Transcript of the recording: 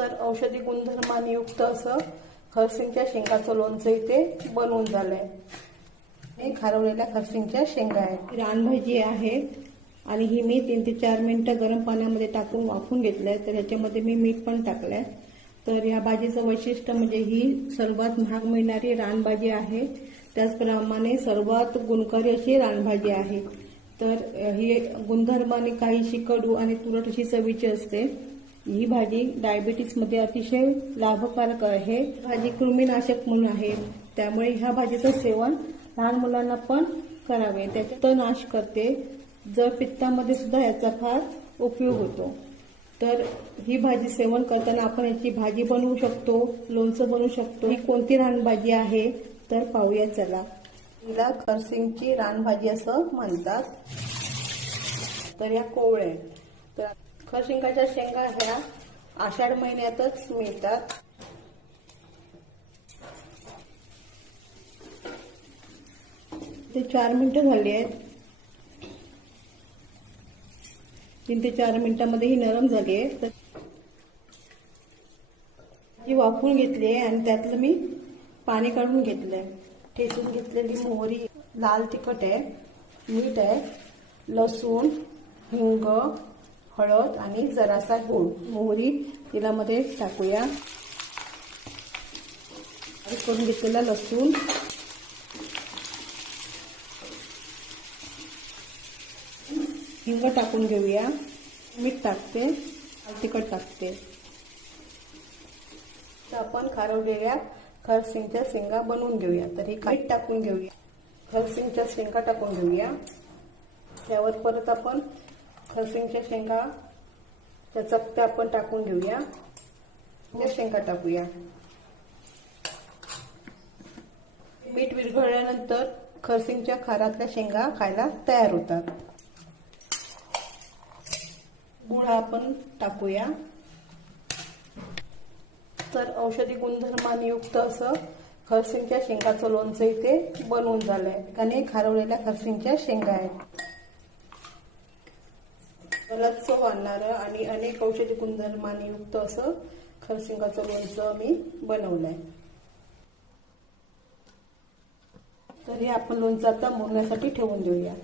तर औषधी गुणधर्माने युक्त असं खरसिंगच्या शेंगाचं लोणचं इथे बनवून झालंय. हे खारवलेल्या खरसिंगच्या शेंगा आहेत. रानभाजी आहे आणि ही मी तीन ते चार मिनिटं गरम पाण्यामध्ये टाकून वाफून घेतलंय. तर ह्याच्यामध्ये मी मीठ पण टाकलंय. तर या भाजीचं वैशिष्ट्य म्हणजे ही सर्वात महाग मिळणारी रानभाजी आहे. त्याचप्रमाणे सर्वात गुणकारी अशी रानभाजी आहे. तर ही गुणधर्माने काहीशी कडू आणि तुरट अशी चवीची असते. ही भाजी डायबिटीसमध्ये अतिशय लाभकारक आहे. भाजी कृमीनाशक म्हणून आहे. त्यामुळे ह्या भाजीचं सेवन लहान मुलांना पण करावे. त्याच्यात नाश करते. जर पित्तामध्ये सुद्धा याचा फार उपयोग होतो. तर ही भाजी सेवन करताना आपण याची भाजी बनवू शकतो लोणचं बनवू शकतो. ही कोणती रानभाजी आहे? तर पाहूया चला. हिला खरसिंगची रानभाजी असं म्हणतात. तर या कोवळ्या आहेत. तर खरशिंगाच्या शेंगा ह्या आषाढ महिन्यातच मिळतात. ते चार मिनिटं झाली आहेत. तीन ते चार मिनिटांमध्ये ही नरम झाली आहे. तर ही वाफवून घेतली आहे आणि त्यातलं मी पाणी काढून घेतलं आहे. ठेचून घेतलेली मोहरी लाल तिखट आहे मीठ आहे लसूण हिंग हळद आणि जरासा गोड मोहरी तेलामध्ये टाकूया. करून घेतलेला लसूण. हिंग टाकून घेऊया. मीठ टाकते तिखट टाकते. तर आपण खारवलेल्या खरसिंगच्या शेंगा बनवून घेऊया. तर हे मीठ टाकून घेऊया. खरसिंगच्या शेंगा टाकून घेऊया. त्यावर परत आपण खरसिंगच्या शेंगा त्या चकत्या आपण टाकून घेऊया. त्या शेंगा टाकूया. मीठ विरघळल्यानंतर खरसिंगच्या खारातल्या शेंगा खायला तयार होतात. गुळ आपण टाकूया. तर औषधी गुणधर्मानियुक्त असं खरसिंगच्या शेंगाचं लोणचं इथे बनवून झालंय. आणि खारवलेल्या खरसिंगच्या शेंगा आहेत. रस वाढणारं आणणारं आणि अनेक औषधी गुणधर्माने युक्त असं खरसिंगाचं लोणचं मी बनवलंय. तर हे आपण लोणचं आता मुरण्यासाठी ठेवून देऊया.